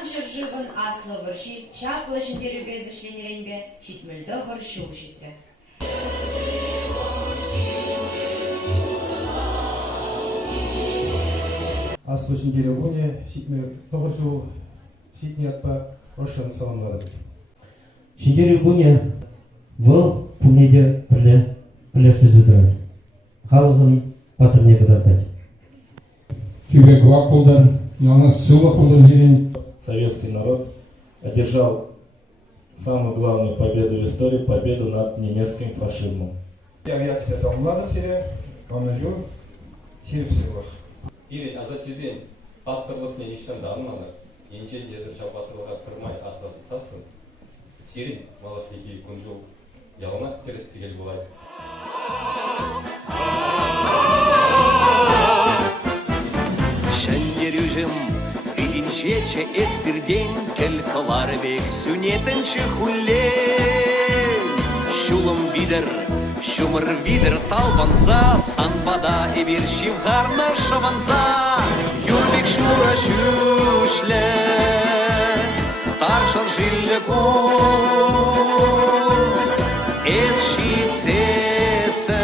Анчыр живын аслы вырши, чаплы жіндері бедбішленеренбе, читмілді ғыршу житті. Аслы жіндері ғыне, шитмі тұғыршу, шитне атпа ошын соғынлады. Жіндері ғыне выл пұмнеде пілешті зүдірді. Халығын патырне бұдартады. Фюрек Вакулдан, Ялнас Сулакулдан зелень. Советский народ одержал самую главную победу в истории, победу над немецким фашизмом. Я тебе замладым тебе, он уже серпсилах. Или азатизен паттырлық не иштен дағынманы, енчен жезір шапатырылға тұрмай астаты тасын, сирин малашлики күнжол ялына терес тегел болады. Шәндерюжім Үйіншече эспирден Кәлкалар бек сүнетінші хуллен Шулым видер, шумыр видер талбанза Санбада эбер шивғарна шаванза Юрбек шура шүшлі Таршыр жилі кон Эс шицесін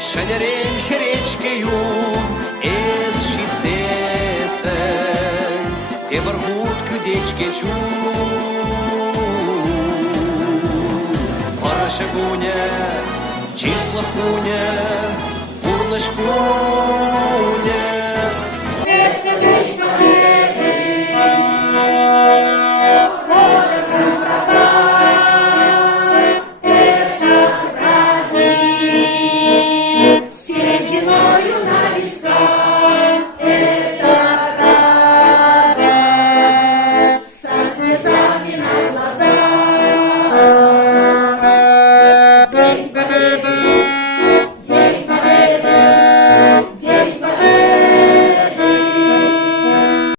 Шәнерен херечке юм Эс шицесін Темір ғуд күдечке чу Парышы куне, числых куне Урлыш куне